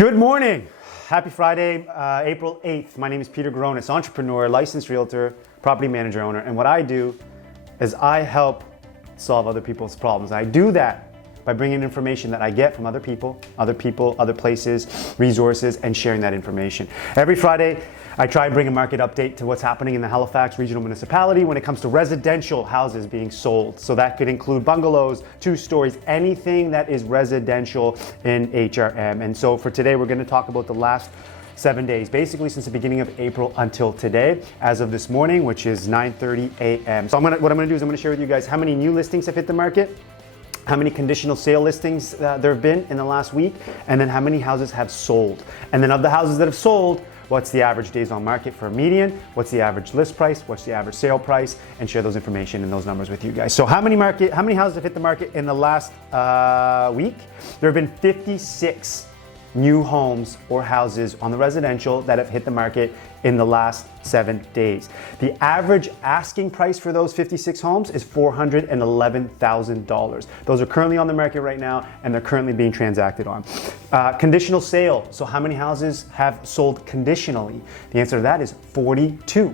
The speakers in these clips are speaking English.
Good morning. Happy Friday, April 8th. My name is Peter Gronis, entrepreneur, licensed realtor, property manager owner. And what I do is I help solve other people's problems. I do that by bringing information that I get from other people, other places, resources, and sharing that information. Every Friday, I try and bring a market update to what's happening in the Halifax Regional Municipality when it comes to residential houses being sold. So that could include bungalows, 2 stories, anything that is residential in HRM. And so for today, we're going to talk about the last 7 days, basically since the beginning of April until today, as of this morning, which is 9:30 a.m. So what I'm going to do is I'm going to share with you guys how many new listings have hit the market, how many conditional sale listings there have been in the last week, and then how many houses have sold. And then of the houses that have sold, what's the average days on market for a median, what's the average list price, what's the average sale price, and share those information and those numbers with you guys. So how many houses have hit the market in the last week? There have been 56 new homes or houses on the residential that have hit the market in the last 7 days. The average asking price for those 56 homes is $411,000. Those are currently on the market right now, and they're currently being transacted on. Conditional sale. So how many houses have sold conditionally? The answer to that is 42.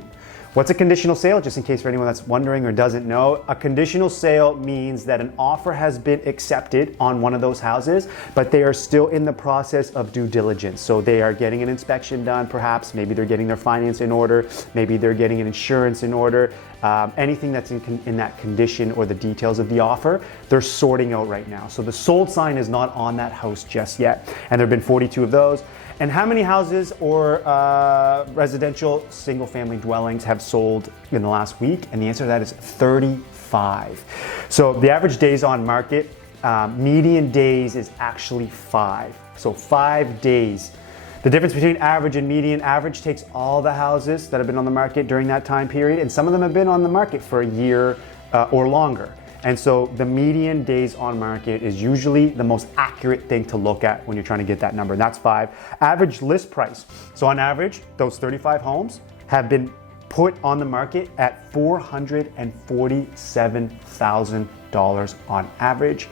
What's a conditional sale? Just in case for anyone that's wondering or doesn't know, a conditional sale means that an offer has been accepted on one of those houses, but they are still in the process of due diligence. So they are getting an inspection done, perhaps, maybe they're getting their finance in order, maybe they're getting an insurance in order, anything that's in that condition or the details of the offer, they're sorting out right now. So the sold sign is not on that house just yet. And there have been 42 of those. And how many houses or residential single family dwellings have sold in the last week? And the answer to that is 35. So the average days on market, median days is actually 5. So 5 days. The difference between average and median, average takes all the houses that have been on the market during that time period, and some of them have been on the market for a year or longer. And so the median days on market is usually the most accurate thing to look at when you're trying to get that number, and that's 5. Average list price. So on average, those 35 homes have been put on the market at $447,000 on average.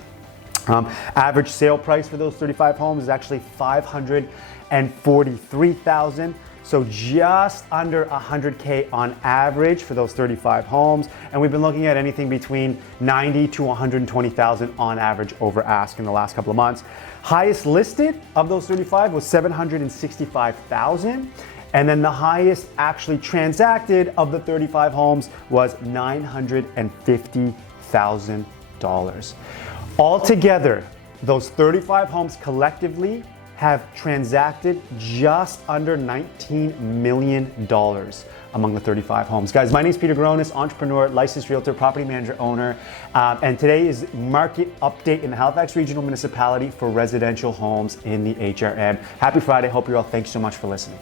Average sale price for those 35 homes is actually $543,000. So just under $100K on average for those 35 homes. And we've been looking at anything between $90,000 to $120,000 on average over ask in the last couple of months. Highest listed of those 35 was $765,000. And then the highest actually transacted of the 35 homes was $950,000. Altogether, those 35 homes collectively have transacted just under $19 million among the 35 homes. Guys, my name is Peter Gronis, entrepreneur, licensed realtor, property manager, owner, and today is market update in the Halifax Regional Municipality for residential homes in the HRM. Happy Friday, hope you're all, thanks so much for listening.